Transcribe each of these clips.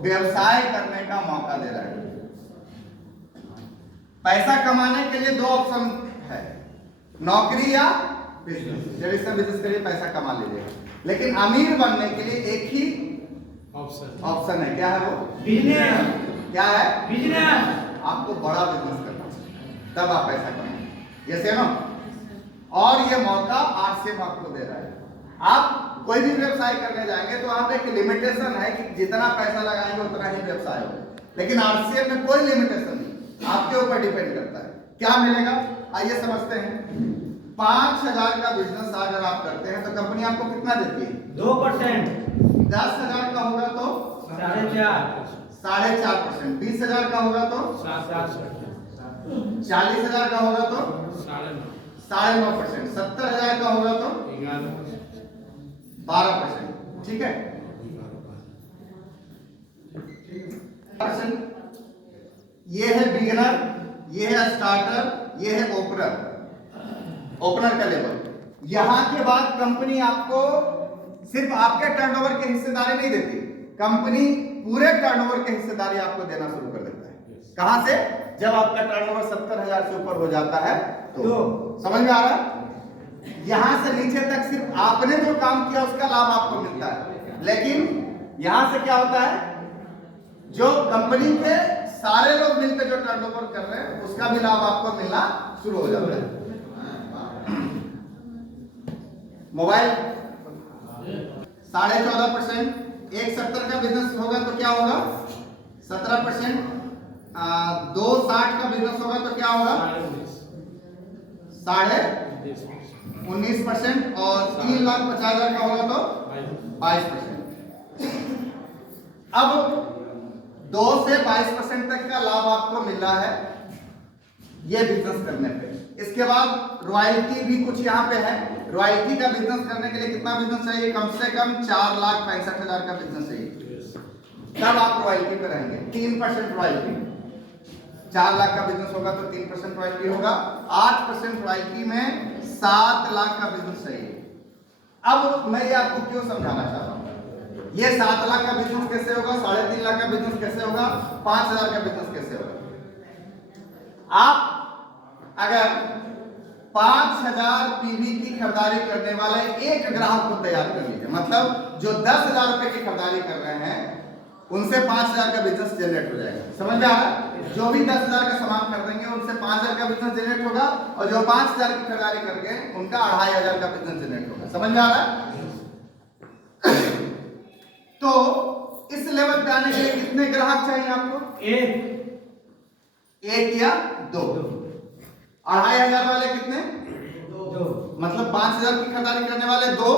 व्यवसाय करने का मौका दे रहा है। पैसा कमाने के लिए दो ऑप्शन है, नौकरी या बिजनेस। जब इससे बिजनेस करिए पैसा कमा लीजिएगा, लेकिन अमीर बनने के लिए एक ही ऑप्शन है। क्या है वो? बिजनेस। क्या है? बिजनेस। आपको बड़ा बिजनेस करना चाहिए, तब आप पैसा कमाएंगे। यस या नो? और ये मौका आरसीएम आपको दे रहा है। आप कोई भी व्यवसाय करने जाएंगे तो आप एक लिमिटेशन है कि जितना पैसा लगाएंगे उतना ही व्यवसाय होगा, लेकिन आरसीएम में कोई लिमिटेशन नहीं, आपके ऊपर डिपेंड करता है। क्या मिलेगा आइए समझते हैं। 5,000 का बिजनेस अगर आप करते हैं तो कंपनी आपको कितना देती है? 2%। 10,000 का होगा तो 4.5%। 20,000 का होगा तो 40,000 का होगा तो 9.5%। 70,000 का होगा तो 12%। ठीक है, ये है बिगिनर, ये है स्टार्टर, ये है ओपनर का लेवल। यहां के बाद कंपनी आपको सिर्फ आपके टर्नओवर की हिस्सेदारी नहीं देती, कंपनी पूरे टर्नओवर की हिस्सेदारी आपको देना शुरू कर देता है। कहां से? जब आपका टर्नओवर 70,000 से ऊपर हो जाता है तो समझ में आ रहा है? यहां से नीचे तक सिर्फ आपने जो काम किया उसका लाभ आपको मिलता है, लेकिन यहां से क्या होता है, जो कंपनी के सारे लोग मिलकर जो टर्नओवर कर रहे हैं उसका भी लाभ आपको मिलना शुरू हो जाता है। मोबाइल 14.5%। 1.70 का बिजनेस होगा तो क्या होगा? 17%। 2.60 का बिजनेस होगा तो क्या होगा? 19%। और 3,50,000 का होगा तो 22%। अब 2 से 22% तक का लाभ आपको मिल रहा है ये बिजनेस करने पे। इसके बाद रॉयल्टी भी कुछ यहाँ पे है। रॉयल्टी का बिजनेस करने के लिए कितना बिजनेस चाहिए? कम से कम 4,65,000 का बिजनेस चाहिए, तब आप रॉयल्टी पे रहेंगे। 3% रॉयल्टी। 4 लाख का बिजनेस होगा तो 3% रॉयल्टी होगा। 8% रॉयल्टी में 7 लाख का बिजनेस चाहिए। अब मैं ये आपको क्यों समझाना चाहता हूँ, ये 7 लाख का बिजनेस कैसे होगा, 3.5 लाख का बिजनेस कैसे होगा, 5,000 का बिजनेस कैसे होगा? आप अगर 5,000 पीवी की खरीदारी करने वाले एक ग्राहक को तैयार कर लीजिए, मतलब जो 10,000 रुपए की खरीदारी कर रहे हैं उनसे 5,000 का बिजनेस जनरेट हो जाएगा। समझ में आ रहा है? जो भी 10,000 का सामान खरीदेंगे उनसे 5,000 का बिजनेस जनरेट होगा, और जो 5,000 की खरीदारी करके उनका 2,500 का बिजनेस जनरेट होगा। समझ में आ रहा है? तो इस लेवल पे आने के लिए कितने ग्राहक चाहिए आपको? एक या 2? 2,500 वाले कितने? 2। मतलब 5,000 की खरीदारी करने वाले 2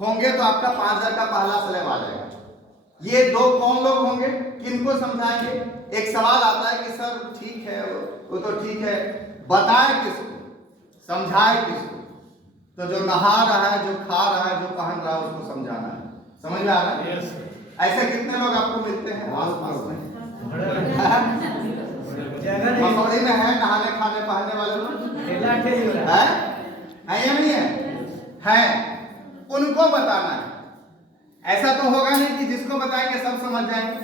होंगे तो आपका 5,000 का पहला स्लैब आ जाएगा। ये 2 कौन लोग होंगे, किनको समझाएंगे? एक सवाल आता है कि सर ठीक है वो तो ठीक है, बताए किसको, समझाए किसको? तो जो नहा रहा है, जो खा रहा है, जो पहन रहा है उसको समझाना है। समझ में आ रहा है? ऐसे कितने लोग आपको मिलते हैं आसपास में? मसौड़ी में है नहाने खाने पहनने वाले लोग है या नहीं है? उनको बताना है। ऐसा तो होगा नहीं कि जिसको बताएंगे सब समझ जाएंगे,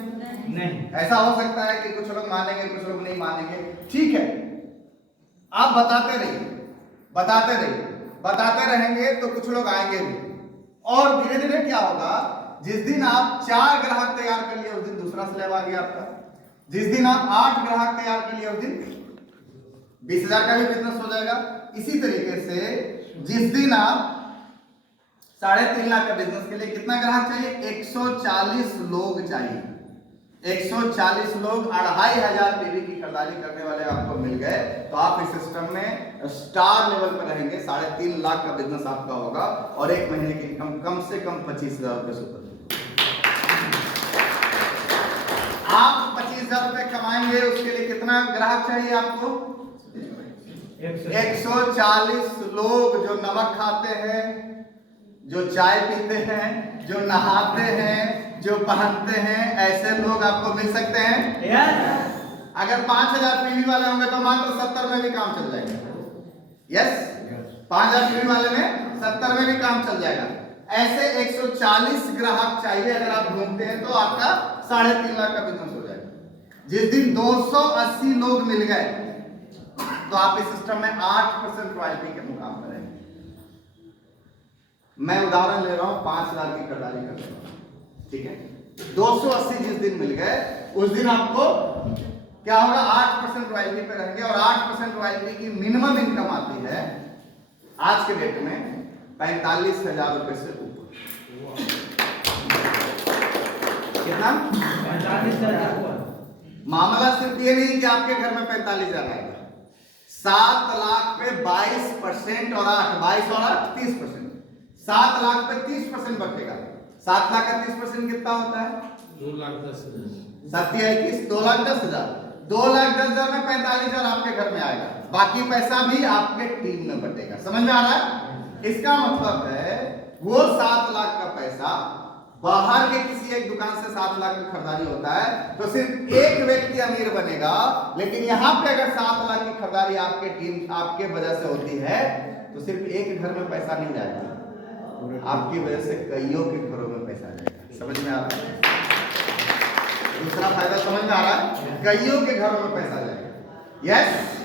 नहीं। ऐसा हो सकता है कि कुछ लोग मानेंगे, कुछ लोग नहीं मानेंगे। ठीक है, आप बताते रहिए, बताते रहेंगे तो कुछ लोग आएंगे भी, और धीरे धीरे क्या होगा, जिस दिन आप 4 ग्राहक तैयार कर लिए उस दिन दूसरा स्लैब आ गया आपका। जिस दिन आप 8 ग्राहक तैयार कर लिए उस दिन 20,000 का भी बिजनेस हो जाएगा। इसी तरीके से जिस दिन आप 3.5 लाख का बिजनेस के लिए कितना ग्राहक चाहिए? 140 लोग चाहिए। 140 लोग 2,500 पीवी की खरीदारी करने वाले आपको मिल गए तो आप इस सिस्टम में स्टार लेवल पर रहेंगे। 3.5 लाख का बिजनेस आपका होगा और एक महीने की इनकम कम से कम 25,000 रुपए से ऊपर। आप 25,000 रुपए कमाएंगे, उसके लिए कितना ग्राहक चाहिए आपको? 140 लोग जो नमक खाते हैं, जो चाय पीते हैं, जो नहाते हैं, जो पहनते हैं, ऐसे लोग आपको मिल सकते हैं। अगर 5,000 पीवी वाले होंगे तो मान लो 70 में भी काम चल जाएगा। यस, 5,000 पीवी वाले में 70 में भी काम चल जाएगा। ऐसे 140 ग्राहक चाहिए। अगर आप ढूंढते हैं तो आपका 3.5 लाख का बिजनेस हो जाएगा। जिस दिन 280 लोग मिल गए तो आप इस सिस्टम में 8% रॉयल्टी के मुकाम पर रहेंगे। मैं उदाहरण ले रहा हूं, 5 लाख की खरीदारी कर रहा हूं, ठीक है। 280 जिस दिन मिल गए उस दिन आपको क्या होगा, 8% रॉयल्टी पे रहेंगे। और 8% रॉयल्टी की मिनिमम इनकम आती है आज के डेट में 45,000 रुपए से ऊपर। कितना? 45,000। मामला सिर्फ ये नहीं कि आपके घर में 45,000 आएगा, 7 लाख पे 22% और 8, 22 और 8 30%, 7 लाख पे 30% बचेगा। 7 लाख का 30% कितना होता है? 2,10,000। 7 21 2,10,000। 2,10,000 में 45,000 आपके घर में आएगा, बाकी पैसा भी आपके टीम में बटेगा। समझ में आ रहा है? इसका मतलब है वो 7 लाख का पैसा बाहर के किसी एक दुकान से 7 लाख की खरीदारी होता है तो सिर्फ एक व्यक्ति अमीर बनेगा, लेकिन यहां पे अगर 7 लाख की खरीदारी आपके टीम आपके वजह से होती है तो सिर्फ एक घर में पैसा नहीं जाएगा, आपकी वजह से कईयों के घरों में पैसा जाएगा। समझ में आ रहा है? दूसरा फायदा समझ में आ रहा है? कईयों के घरों में पैसा जाएगा। यस।